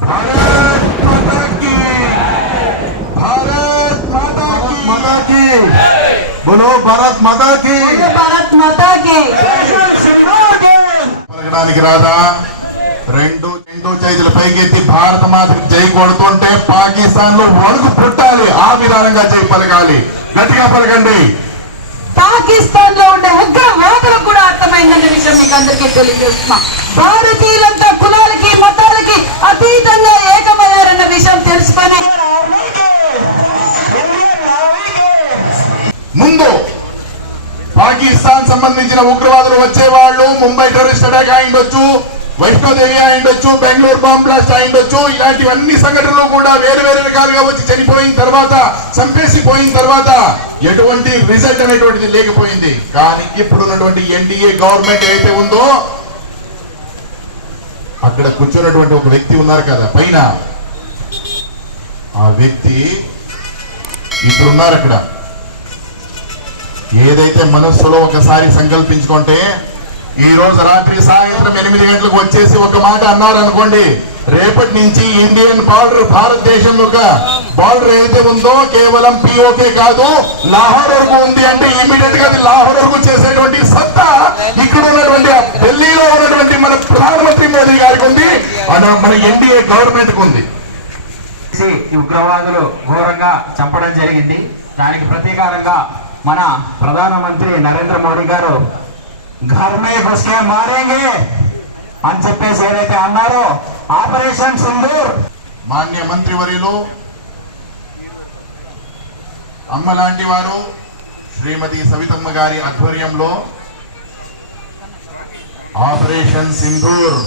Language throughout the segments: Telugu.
भारत माता की, भारत माता की, बोलो भारत माता की, भारत माता की. పలకడానికి రాదా? రెండు చేతుల పైకెత్తి భారత మాతకి జై కొడుతుంటే పాకిస్తాన్ లో వణుకు పుట్టాలి. ఆ విధానంగా జై పలకాలి. గట్టిగా పలకండి. పాకిస్తాన్ లో ఉండే ఉగ్రవాదులకు కూడా అర్థమైందన్న విషయం మీకు అందరికీ తెలియజేస్తున్నా. భారతీయులంతా కులాలకి మతాలకి అతీతంగా ఏకమయ్యారన్న విషయం తెలుసుకొని ముందు పాకిస్తాన్ సంబంధించిన ఉగ్రవాదులు వచ్చేవాళ్ళు ముంబై టెర్రరిస్ట్ అటాక్ అయిండొచ్చు, వైష్ణోదేవి అయిండొచ్చు, బెంగళూరు బాంబ్ బ్లాస్ట్ అయిండొచ్చు. ఇలాంటివన్నీ సంఘటనలు కూడా వేరు వేరు రకాలుగా వచ్చి చనిపోయిన తర్వాత, చంపేసిపోయిన తర్వాత ఎటువంటి రిజల్ట్ అనేటువంటిది లేకపోయింది. కానీ ఇప్పుడున్నటువంటి ఎన్డీఏ గవర్నమెంట్ అయితే ఉందో అక్కడ కూర్చున్నటువంటి ఒక వ్యక్తి ఉన్నారు కదా పైన, ఆ వ్యక్తి ఇప్పుడున్నారు అక్కడ. ఏదైతే మనస్సులో ఒకసారి సంకల్పించుకుంటే ఈ రోజు రాత్రి సాయంత్రం 8 గంటలకు వచ్చేసి ఒక మాట అన్నారు అనుకోండి, రేపటి నుంచి ఇండియన్ బార్డర్, భారతదేశం యొక్క బార్డర్ ఏదైతే ఉందో కేవలం పిఓకే కాదు లాహోర్ వరకు ఉంది అంటే ఇమీడియట్ గా అది లాహోర్ వరకు చేసేటువంటి సత్తా ఇక్కడ ఉన్నటువంటి ఢిల్లీలో ఉన్నటువంటి మన ప్రధానమంత్రి మోదీ గారికి ఉంది, మన ఎన్డీఏ గవర్నమెంట్ కు ఉంది. ఉగ్రవాదులు ఘోరంగా చంపడం జరిగింది. దానికి ప్రతీకారంగా మన ప్రధానమంత్రి నరేంద్ర మోడీ గారు घर में घुस के मारेंगे అని చెప్పేసి ఏదైతే అన్నారో ఆపరేషన్ సింధూర్. మాన్య మంత్రివర్యులు అమ్మ లాంటి వారు శ్రీమతి సవితమ్మ గారి ఆధ్వర్యంలో ఆపరేషన్ సింధూర్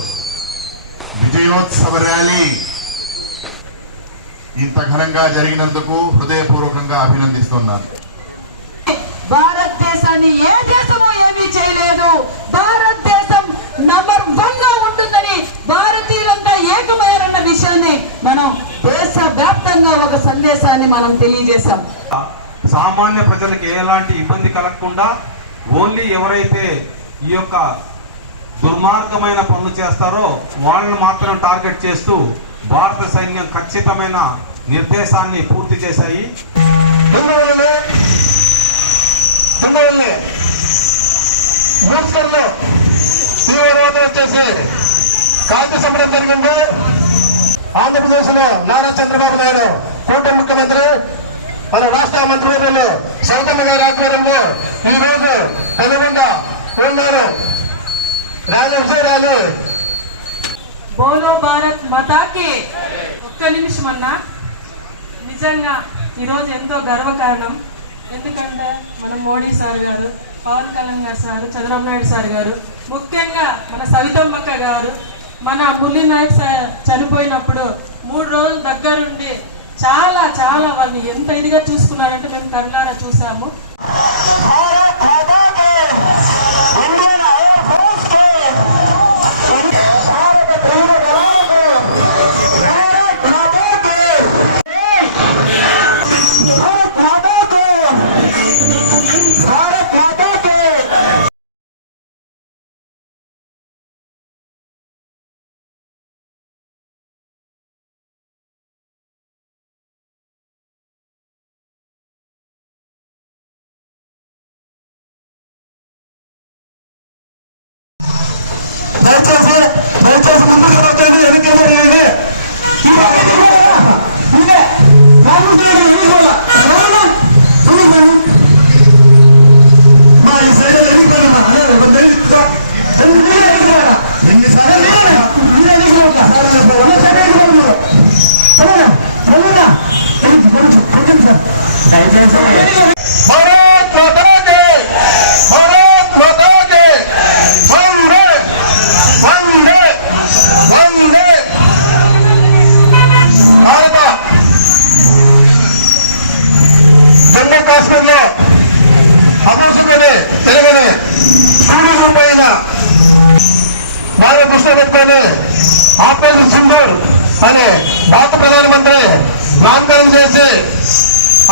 విజయోత్సవ ర్యాలీ ఇంత ఘనంగా జరిగినందుకు హృదయపూర్వకంగా అభినందిస్తున్నాను. భారతదేశాన్ని ఏ దేశము ఏమీ చేయలేదు. భారతదేశం నంబర్ 1 గా ఉంటుందని భారతీయులంతా ఏకమయ్యారన్న విషయాన్ని మనం దేశ వ్యాప్తంగా ఒక సందేశాన్ని మనం తెలియజేశాం. సామాన్య ప్రజలకు ఎలాంటి ఇబ్బంది కలగకుండా ఓన్లీ ఎవరైతే ఈ యొక్క దుర్మార్గమైన పనులు చేస్తారో వాళ్ళని మాత్రం టార్గెట్ చేస్తూ భారత సైన్యం ఖచ్చితమైన నిర్దేశాన్ని పూర్తి చేశాయి. వచ్చేసి కాల్చి చంపడం జరిగింది. ఆంధ్రప్రదేశ్ లో నారా చంద్రబాబు నాయుడు కూటమి ముఖ్యమంత్రి, మన రాష్ట్ర మంత్రివర్యులు సౌతమ్మ గారి ఆధ్వర్యంలో ఈ రోజు తెలుగుగా ఉన్నారు. రాజు బోలో భారత్ మాతాకి. ఒక్క నిమిషం అన్నా, నిజంగా ఈరోజు ఎంతో గర్వకారణం. ఎందుకంటే మన మోడీ సార్ గారు, పవన్ కళ్యాణ్ గారు సార్, చంద్రబాబు నాయుడు సార్ గారు, ముఖ్యంగా మన సవితమ్మక్క గారు మన పుల్లి నాయక్ సార్ చనిపోయినప్పుడు 3 రోజుల దగ్గరుండి చాలా చాలా వాళ్ళని ఎంత ఇదిగా చూసుకున్నారంటే మేము కళ్ళారా చూసాము. దయచేసి ముందుకు వచ్చేది ఎన్నికలు మా ఈ సైడ్ దయచేసి కాశ్మీర్లో అభివృద్ధి తెలియని సూర్యుడు పైన వారి దృష్టి పెట్టుకొని ఆపరేషన్ సింధూర్ అని భారత ప్రధానమంత్రి నామకరణం చేసి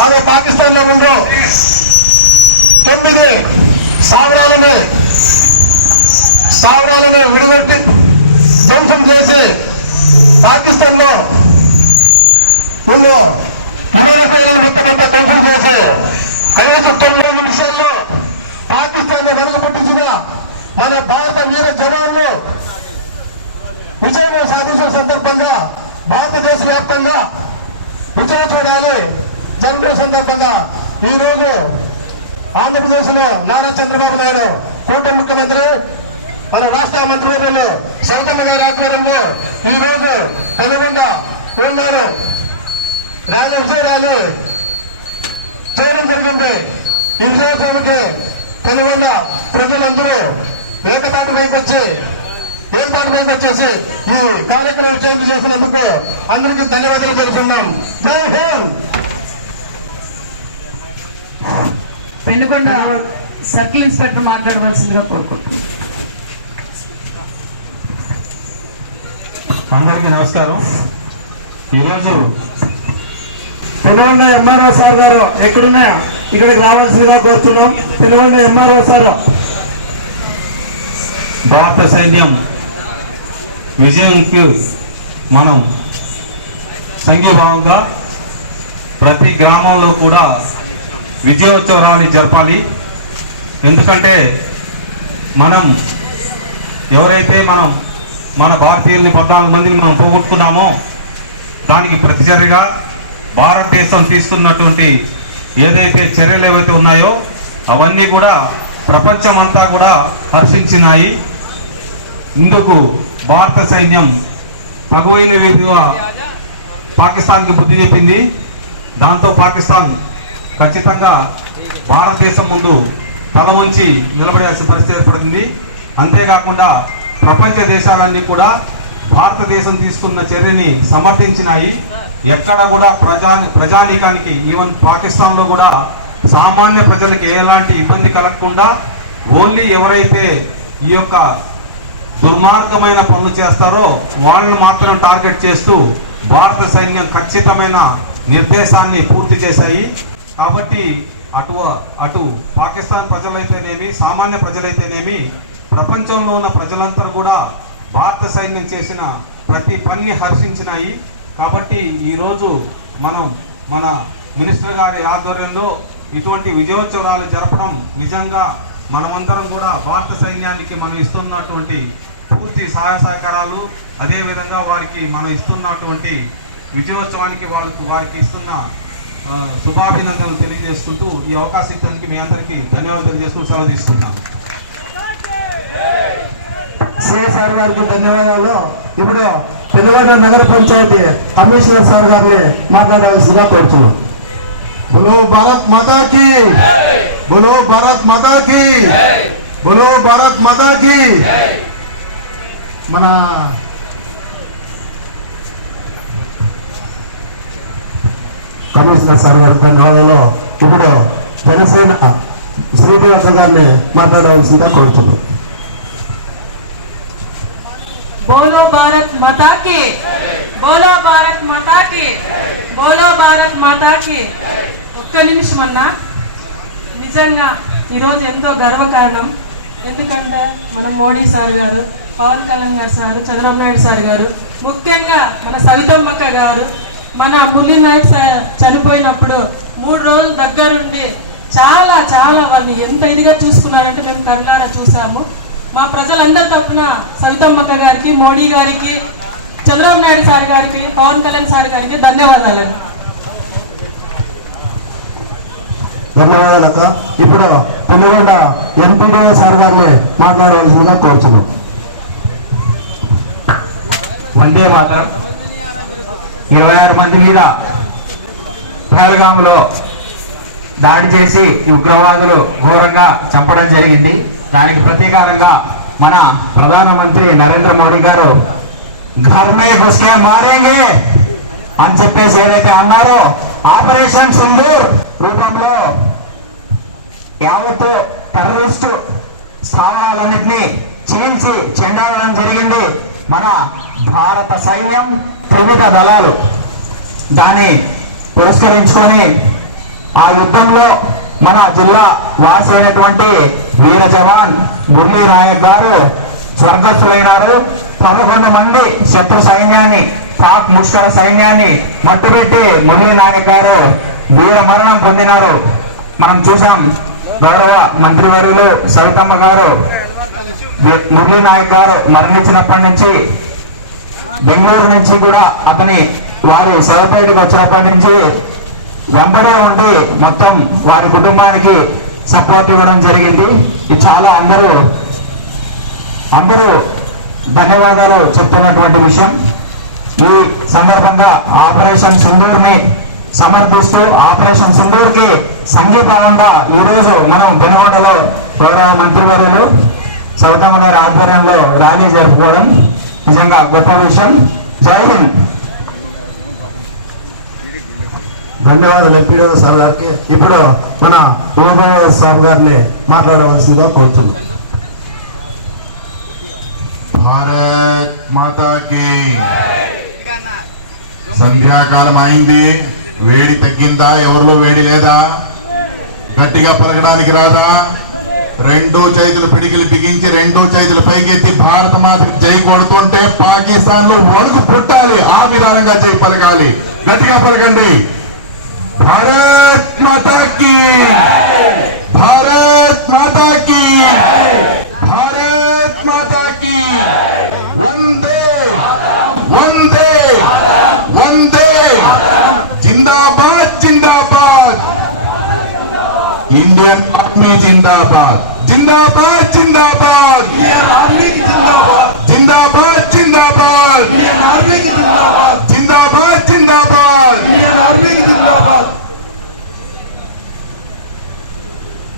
ఆమె పాకిస్తాన్ లో ముందు 9 స్థావరాలను విడిగొట్టి ధ్వంసం చేసి పాకిస్తాన్ లో వీళ్ళు యూరోపియన్ వ్యక్తులంతా కన్ఫ్యూజ్ చేసి కనీసం 9 నిమిషాల్లో పాకిస్తాన్ వెనకబట్టించిన మన భారత వీర జవాన్లు విజయం సాధించిన సందర్భంగా భారతదేశ వ్యాప్తంగా విజయం చూడాలి జరుగుతున్న సందర్భంగా ఈ రోజు ఆంధ్రప్రదేశ్ లో నారా చంద్రబాబు నాయుడు కూటమి ముఖ్యమంత్రి మన రాష్ట్ర మంత్రివర్యులు సౌతమ్మ గారి ఆధ్వర్యంలో ఈ రోజు పెనుగొండ ఉన్నారు విజయ ర్యాలీ చేయడం జరిగింది. ఈ విజయోత్సవానికి పెనుగొండ ప్రజలందరూ ఏకతాటి వచ్చేసి ఈ కార్యక్రమం చేపలు చేసినందుకు అందరికీ ధన్యవాదాలు తెలుపుతున్నాం. జై హింద్. పెనుగొండ సర్కిల్ ఇన్స్పెక్టర్ మాట్లాడవలసిందిగా కోరుకుంటున్నాం. అందరికీ నమస్కారం. ఈరోజు పెనుగొండ ఎంఆర్ఓ సార్ గారు ఎక్కడున్నాయా ఇక్కడికి రావాల్సిందిగా కోరుతున్నాం. Penugonda MRO sir. భారత సైన్యం విజయంకి మనం సంఘీభావంగా ప్రతి గ్రామంలో కూడా విజయోత్సవాన్ని జరపాలి. ఎందుకంటే ఎవరైతే మన భారతీయుల్ని 14 మందిని మనం పోగొట్టుకున్నామో దానికి ప్రతిచర్యగా భారతదేశం తీసుకున్నటువంటి ఏదైతే చర్యలు ఏవైతే ఉన్నాయో అవన్నీ కూడా ప్రపంచమంతా కూడా హర్షించినాయి. ఇందుకు భారత సైన్యం తగువైన విధంగా పాకిస్తాన్కి బుద్ధి చెప్పింది. దాంతో పాకిస్తాన్ ఖచ్చితంగా భారతదేశం ముందు తల ఉంచి నిలబడాల్సిన పరిస్థితి ఏర్పడింది. అంతేకాకుండా ప్రపంచ దేశాలన్నీ కూడా భారతదేశం తీసుకున్న చర్యని సమర్థించినాయి. ఎక్కడ కూడా ప్రజానీకానికి ఈవెన్ పాకిస్తాన్లో కూడా సామాన్య ప్రజలకి ఎలాంటి ఇబ్బంది కలగకుండా ఓన్లీ ఎవరైతే ఈ యొక్క దుర్మార్గమైన పనులు చేస్తారో వాళ్ళని మాత్రం టార్గెట్ చేస్తూ భారత సైన్యం ఖచ్చితమైన నిర్దేశాన్ని పూర్తి చేశాయి. కాబట్టి అటు పాకిస్తాన్ ప్రజలైతేనేమి సామాన్య ప్రజలైతేనేమి ప్రపంచంలో ఉన్న ప్రజలంతా కూడా భారత సైన్యం చేసిన ప్రతి పనిని హర్షించినాయి. కాబట్టి ఈరోజు మన మినిస్టర్ గారి ఆధ్వర్యంలో ఇటువంటి విజయోత్సవాలు జరపడం నిజంగా మనమందరం కూడా భారత సైన్యానికి మనం ఇస్తున్నటువంటి పూర్తి సహాయ సహకారాలు, అదేవిధంగా వారికి మనం ఇస్తున్నటువంటి విజయోత్సవానికి వారికి ఇస్తున్న శుభాభినందనలు తెలియజేసుకుంటూ ఈ అవకాశం ఇచ్చేందుకు మీ అందరికీ ధన్యవాదాలు తెలియజేస్తూ సెలవు తీసుకుంటున్నాను. సార్ గారికి ధన్యవాదాలు. ఇప్పుడు పెనుగొండ నగర పంచాయతీ కమిషనర్ సార్ గారిని మాట్లాడాల్సిందిగా కోరుతున్నాం. బోలో భారత్ మాతా కీ, బోలో భారత్ మాతా కీ, బోలో భారత్ మాతా కీ. మన కమిషనర్ సార్ గారికి ధన్యవాదాలు. ఇప్పుడు జనసేన శ్రీనివాస గారిని మాట్లాడవలసిందిగా కోరుతున్నాం. बोलो भारत माता की, बोलो भारत माता की, बोलो भारत माता की. ఒక్క నిమిషం అన్నా, నిజంగా ఈరోజు ఎంతో గర్వకారణం. ఎందుకంటే మన మోడీ సార్ గారు, పవన్ కళ్యాణ్ గారు సార్, చంద్రబాబు నాయుడు సార్ గారు, ముఖ్యంగా మన సవితమ్మక్క గారు మన పుల్లి నాయక్ చనిపోయినప్పుడు 3 రోజులు దగ్గరుండి చాలా వాళ్ళని ఎంత ఇదిగా చూసుకున్నారంటే మేము కళ్ళారా చూసాము. మా ప్రజలందరి తరఫున సవితమ్మక్క గారికి, మోడీ గారికి, చంద్రబాబు నాయుడు సార్ గారికి, పవన్ కళ్యాణ్ సార్ గారికి ధన్యవాదాలండి. ధన్యవాదాలక్క. ఇప్పుడు పెనుగొండ ఎంపీడీఓ సార్ గారిని మాట్లాడవలసిందిగా కోరుతున్నాం. వందే మాతరం. 26 మంది మీద పహల్గామ్లో దాడి చేసి ఉగ్రవాదులు ఘోరంగా చంపడం జరిగింది. దానికి ప్రతీకారంగా మన ప్రధానమంత్రి నరేంద్ర మోడీ గారు ఘర్ మే ఘుస్కే మారేంగే అని చెప్పేసి ఏదైతే అన్నారో ఆపరేషన్ సింధూర్ రూపంలో యావత్తు టెర్రరిస్టు స్థావరాలన్నింటినీ చీల్చి చెండాడడం జరిగింది మన భారత సైన్యం, త్రివిధ దళాలు. దాన్ని పురస్కరించుకొని ఆ యుద్ధంలో మన జిల్లా వాసి అయినటువంటి వీర జవాన్ మురళీ నాయక్ గారు స్వర్గస్థులైనారు. 11 మంది శత్రు సైన్యాన్ని, పాక్ ముష్కర సైన్యాన్ని మట్టుబెట్టి మురళీ నాయక్ గారు వీర మరణం పొందినారు. మనం చూసాం. గౌరవ మంత్రివర్యులు సవితమ్మ గారు మురళీ నాయక్ గారు మరణించినప్పటి నుంచి బెంగళూరు నుంచి కూడా అతని వారి సేవపేటకు వచ్చినప్పటి నుంచి వెంబడే ఉండి మొత్తం వారి కుటుంబానికి సపోర్ట్ ఇవ్వడం జరిగింది. ఇది చాలా అందరూ ధన్యవాదాలు చెప్తున్నటువంటి విషయం. ఈ సందర్భంగా ఆపరేషన్ సింధూర్ ని సమర్థిస్తూ ఆపరేషన్ సింధూర్ కి సంఘీభావంగా ఈరోజు మనం బెనగొండలో గౌరవ మంత్రివర్యులు సౌతమ్మ గారి ఆధ్వర్యంలో ర్యాలీ జరుపుకోవడం నిజంగా గొప్ప విషయం. జై హింద్. ధన్యవాదాలు ఎంపీడీ సార్ గారికి. ఇప్పుడు మన ఓబయ్య సార్ గారిని మాట్లాడవలసిందిగా కోరుతున్నాం. భారత్ మాతాకి. సంధ్యాకాలం అయింది. వేడి తగ్గిందా? ఎవరిలో వేడి లేదా? గట్టిగా పలకడానికి రాదా? రెండో చేతులు పిడికిలు బిగించి రెండో చేతులు పైకెత్తి భారత మాతకి జై కొడుతుంటే పాకిస్తాన్ లో వణుకు పుట్టాలి. ఆ విధానంగా జై పలకాలి. గట్టిగా పలకండి. భారత్ మాతాకి, భారత్ మాతాకి, భారత్ మాతాకి. వందే వందే వందే. జిందాబాద్ జిందాబాద్. ఇండియన్ ఆర్మీ జిందాబాద్. జిందాబాద్ జిందాబాద్. జిందాబాద్ జిందాబాద్. జిందాబాద్ జిందాబాద్.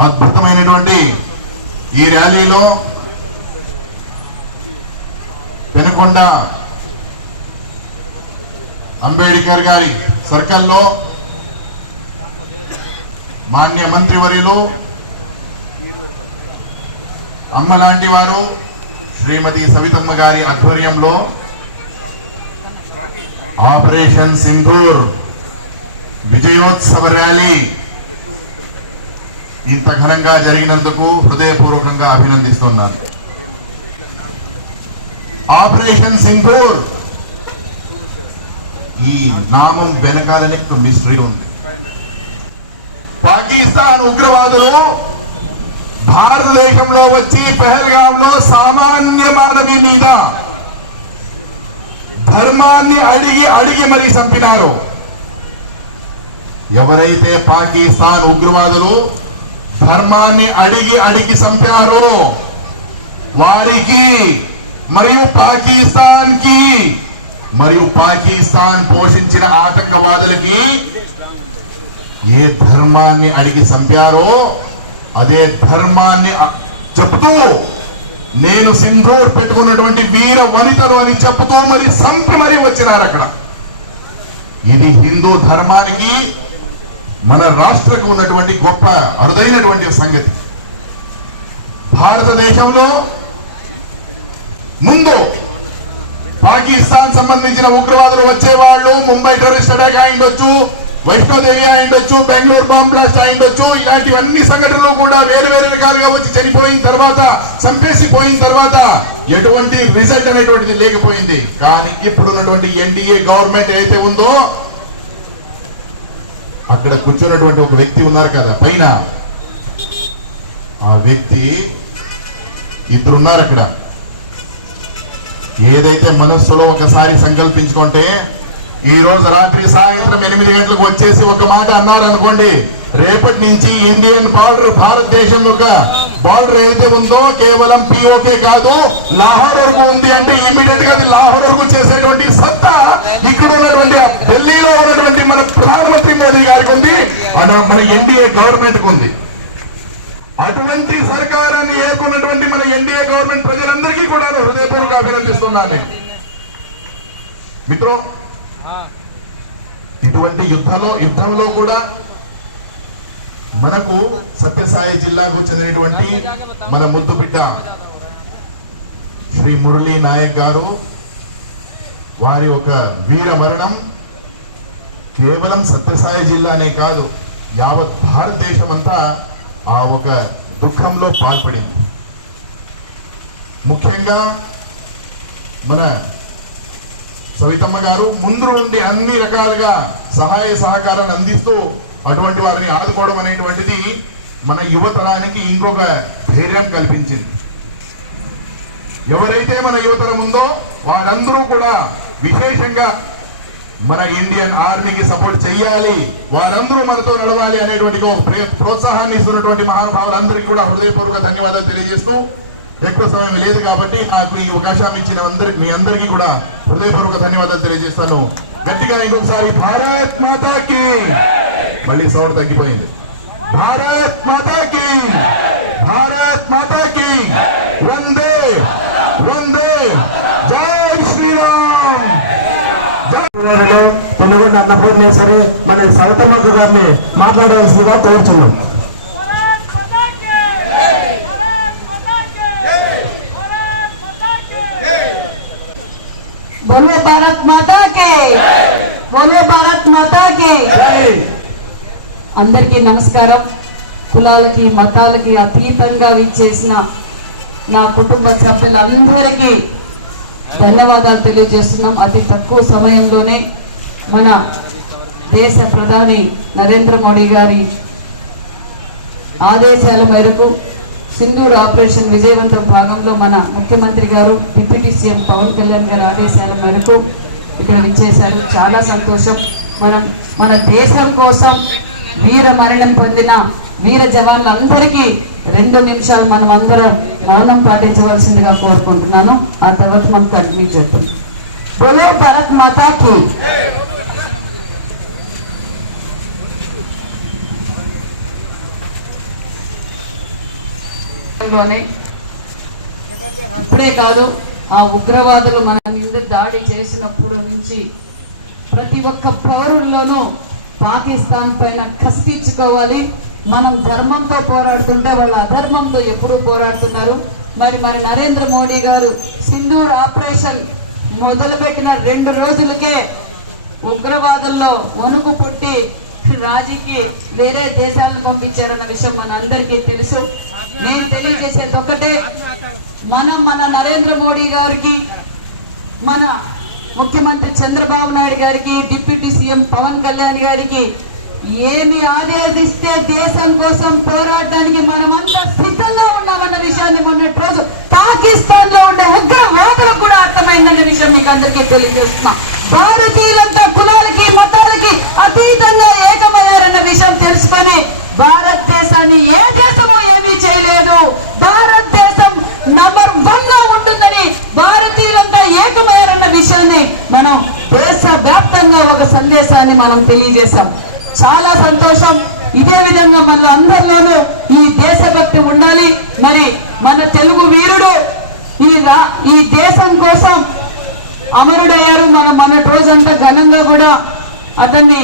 అద్భుతమైనటువంటి ఈ ర్యాలీలో పెనుకొండ అంబేద్కర్ గారి సర్కిల్లో మాన్య మంత్రివర్యులు అమ్మలాంటి వారు శ్రీమతి సవితమ్మ గారి ఆధ్వర్యంలో ఆపరేషన్ సింధూర్ విజయోత్సవ ర్యాలీ ఇంత ఘనంగా జరిగినందుకు హృదయపూర్వకంగా అభినందిస్తున్నాను. ఆపరేషన్ సింధూర్ ఈ నామం వెనకాలనే ఒక మిస్టరీ ఉంది. పాకిస్తాన్ ఉగ్రవాదులు భారతదేశంలో వచ్చి పెహల్గాం లో సామాన్య మానవి మీద ధర్మాన్ని అడిగి మరీ చంపినారు. ఎవరైతే పాకిస్తాన్ ఉగ్రవాదులు ధర్మాన్ని అడిగి చంపారో వారికి మరియు పాకిస్తాన్ కి మరియు పాకిస్తాన్ పోషించిన ఆటంకవాదులకి ఏ ధర్మాన్ని అడిగి చంపారో అదే ధర్మాన్ని చెప్తూ నేను సింధూర్ పెట్టుకున్నటువంటి వీర వనితలు అని చెప్తూ మరి చంపి మరీ వచ్చినారు అక్కడ. ఇది హిందూ ధర్మానికి మన రాష్ట్రకు ఉన్నటువంటి గొప్ప అరుదైనటువంటి సంగతి. భారతదేశంలో ముందు పాకిస్తాన్ సంబంధించిన ఉగ్రవాదులు వచ్చేవాళ్ళు ముంబై టెర్రరిస్ట్ అటాక్ అయిండొచ్చు, వైష్ణోదేవి అయిండొచ్చు, బెంగళూరు బాంబ్ బ్లాస్ట్ అయిండొచ్చు. ఇలాంటివన్నీ సంఘటనలు కూడా వేరు వేరు రకాలుగా వచ్చి చనిపోయిన తర్వాత చంపేసి పోయిన తర్వాత ఎటువంటి రిజల్ట్ అనేటువంటిది లేకపోయింది. కానీ ఇప్పుడున్నటువంటి ఎన్డీఏ గవర్నమెంట్ ఏదైతే ఉందో అక్కడ కూర్చున్నటువంటి ఒక వ్యక్తి ఉన్నారు కదా పైన, ఆ వ్యక్తి ఇద్దరున్నారు అక్కడ. ఏదైతే మనస్సులో ఒకసారి సంకల్పించుకుంటే ఈ రోజు రాత్రి సాయంత్రం 8 గంటలకు వచ్చేసి ఒక మాట అన్నారు అనుకోండి, రేపటి నుంచి ఇండియన్ బార్డర్ భారతదేశం యొక్క బార్డర్ ఏదైతే ఉందో కేవలం పిఓకే కాదు లాహోర్ వరకు ఉంది అంటే ఇమీడియట్ గా అది లాహోర్ వరకు చేసేటువంటి సత్తా ఇక్కడ ఉన్నటువంటి ఢిల్లీలో ఉన్నటువంటి మన ప్రధానమంత్రి మోదీ గారికి ఉంది, మన ఎన్డీఏ గవర్నమెంట్ కు ఉంది. అటువంటి సర్కారాన్ని ఏర్కొన్నటువంటి మన ఎన్డీఏ గవర్నమెంట్ ప్రజలందరికీ కూడా హృదయపూర్వక అభినందిస్తున్నాను. మిత్రో, ఇటువంటి యుద్ధంలో కూడా మనకు సత్యసాయి జిల్లాకు చెందినటువంటి మన ముద్దు బిడ్డ శ్రీ మురళీ నాయక్ గారు వారి ఒక వీర మరణం కేవలం సత్యసాయి జిల్లానే కాదు యావత్ భారతదేశం అంతా ఆ ఒక దుఃఖంలో పాల్పడింది. ముఖ్యంగా మన సవితమ్మ గారు ముందు నుండి అన్ని రకాలుగా సహాయ సహకారాన్ని అందిస్తూ అటువంటి వారిని ఆదుకోవడం అనేటువంటిది మన యువతరానికి ఇంకొక ధైర్యం కల్పించింది. ఎవరైతే మన యువతరం ఉందో వారందరూ కూడా విశేషంగా మన ఇండియన్ ఆర్మీకి సపోర్ట్ చేయాలి, వారందరూ మనతో నడవాలి అనేటువంటి ఒక ప్రోత్సాహాన్ని ఇస్తున్నటువంటి మహానుభావులందరికీ కూడా హృదయపూర్వక ధన్యవాదాలు తెలియజేస్తూ, ఎక్కువ సమయం లేదు కాబట్టి నాకు ఈ అవకాశం ఇచ్చిన మీ అందరికీ కూడా హృదయపూర్వక ధన్యవాదాలు తెలియజేస్తాను. గట్టిగా ఇంకొకసారి భారత్ మాతాకి, మళ్ళీ సౌండ్ తగ్గిపోయింది, భారత్ మాతాకి, భారత్ మాతాకి, వందే వందే, జై శ్రీరామ్. పెనుగొండ అన్నపూర్ణేశ్వరి మన సవితమ్మ గారిని మాట్లాడవలసిందిగా కోరుచున్నాం. बोलो भारत माता के, बोलो भारत माता के. అందరికీ నమస్కారం. కులాలకి మతాలకి అతీతంగా విచ్చేసిన నా కుటుంబ సభ్యులందరికీ ధన్యవాదాలు తెలియజేస్తున్నాం. అతి తక్కువ సమయంలోనే మన దేశ ప్రధాని నరేంద్ర మోడీ గారి ఆదేశాల మేరకు సింధూర్ ఆపరేషన్ విజయవంతం భాగంలో మన ముఖ్యమంత్రి గారు డిప్యూటీ సీఎం పవన్ కళ్యాణ్ గారి ఆదేశాల మేరకు ఇక్కడ విచ్చేశారు. చాలా సంతోషం. మన దేశం కోసం వీర మరణం పొందిన వీర జవాన్లందరికీ 2 నిమిషాలు మనం అందరం మౌనం పాటించవలసిందిగా కోరుకుంటున్నాను. ఆ తర్వాత మనం కంటిన్యూ చేద్దాం. బోలో భారత్ మాతాకి. ఇప్పుడే కాదు, ఆ ఉగ్రవాదులు మన మీద దాడి చేసినప్పుడు నుంచి ప్రతి ఒక్క పౌరుల్లోనూ పాకిస్తాన్ పైన కసి తీర్చుకోవాలి. మనం ధర్మంతో పోరాడుతుంటే వాళ్ళు అధర్మంతో ఎప్పుడూ పోరాడుతున్నారు. మరి నరేంద్ర మోడీ గారు సింధూర్ ఆపరేషన్ మొదలుపెట్టిన 2 రోజులకే ఉగ్రవాదుల్లో వణుకు పుట్టి రాజీకి వేరే దేశాలను పంపించారన్న విషయం మన అందరికీ తెలుసు. నేను తెలియజేసేది ఒకటే, మన నరేంద్ర మోడీ గారికి, మన ముఖ్యమంత్రి చంద్రబాబు నాయుడు గారికి, డిప్యూటీ సీఎం పవన్ కళ్యాణ్ గారికి ఏమి ఆదేశిస్తే దేశం కోసం పోరాడడానికి మనమంతా సిద్ధంగా ఉన్నామన్న విషయాన్ని మొన్నటి రోజు పాకిస్తాన్ లో ఉండే ఉగ్రవాదులకు కూడా అర్థమైందన్న విషయం మీకు అందరికీ తెలియజేస్తున్నా. భారతీయులంతా కులాలకి మతాలకి అతీతంగా ఏకమయ్యారన్న విషయం తెలుసుకొని భారతదేశాన్ని ఏ దేశమో ఏమీ చేయలేదు, భారతదేశం నంబర్ 1 గా ఉంటుందని భారతీయులంతా ఏకమయ్యారన్న విషయాన్ని మనం దేశ వ్యాప్తంగా ఒక సందేశాన్ని మనం తెలియజేశాం. చాలా సంతోషం. ఇదే విధంగా మన అందరిలోనూ ఈ దేశభక్తి ఉండాలి. మరి మన తెలుగు వీరుడు ఈ దేశం కోసం అమరుడయ్యారు. మన రోజంతా ఘనంగా కూడా అతన్ని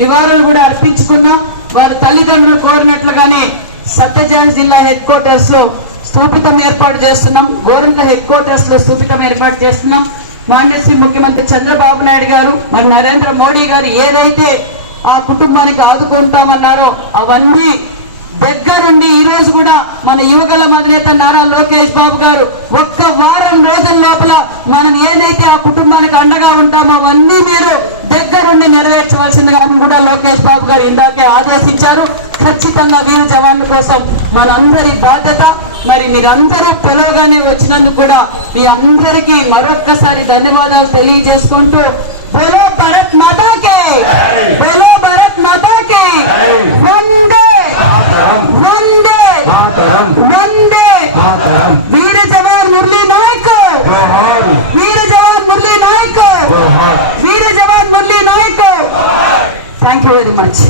నివాళులు కూడా అర్పించుకున్నాం. వారి తల్లిదండ్రులు కోరినట్లుగానే సత్యజాన్ జిల్లా హెడ్ క్వార్టర్స్ లో స్థూపితం ఏర్పాటు చేస్తున్నాం. గోరంట్ల హెడ్ క్వార్టర్స్ లో స్థూపితం ఏర్పాటు చేస్తున్నాం. మాన్యశ్రీ ముఖ్యమంత్రి చంద్రబాబు నాయుడు గారు మరి నరేంద్ర మోడీ గారు ఏదైతే ఆ కుటుంబానికి ఆదుకుంటామన్నారో అవన్నీ దగ్గరుండి ఈ రోజు కూడా మన యువగల అధినేత నారా లోకేష్ బాబు గారు ఒక్క వారం రోజుల లోపల మనం ఏదైతే ఆ కుటుంబానికి అండగా ఉంటామో అవన్నీ మీరు దగ్గరుండి నెరవేర్చవలసిందిగా కూడా లోకేష్ బాబు గారు ఇందాకే ఆదేశించారు. ఖచ్చితంగా వీర జవాన్ల కోసం మనందరి బాధ్యత. మరి మీరందరూ పిలవగానే వచ్చినందుకు కూడా మీ అందరికీ మరొక్కసారి ధన్యవాదాలు తెలియజేసుకుంటూ బోలో భారత్ మాతా కే, బోలో భారత్ మాతా కే, వందే వందే వందే. వీర జవాన్ మురళీ నాయక్, వీర జవాన్ మురళీ నాయక్, వీర జవాన్ Murali Naik. Thank you very much.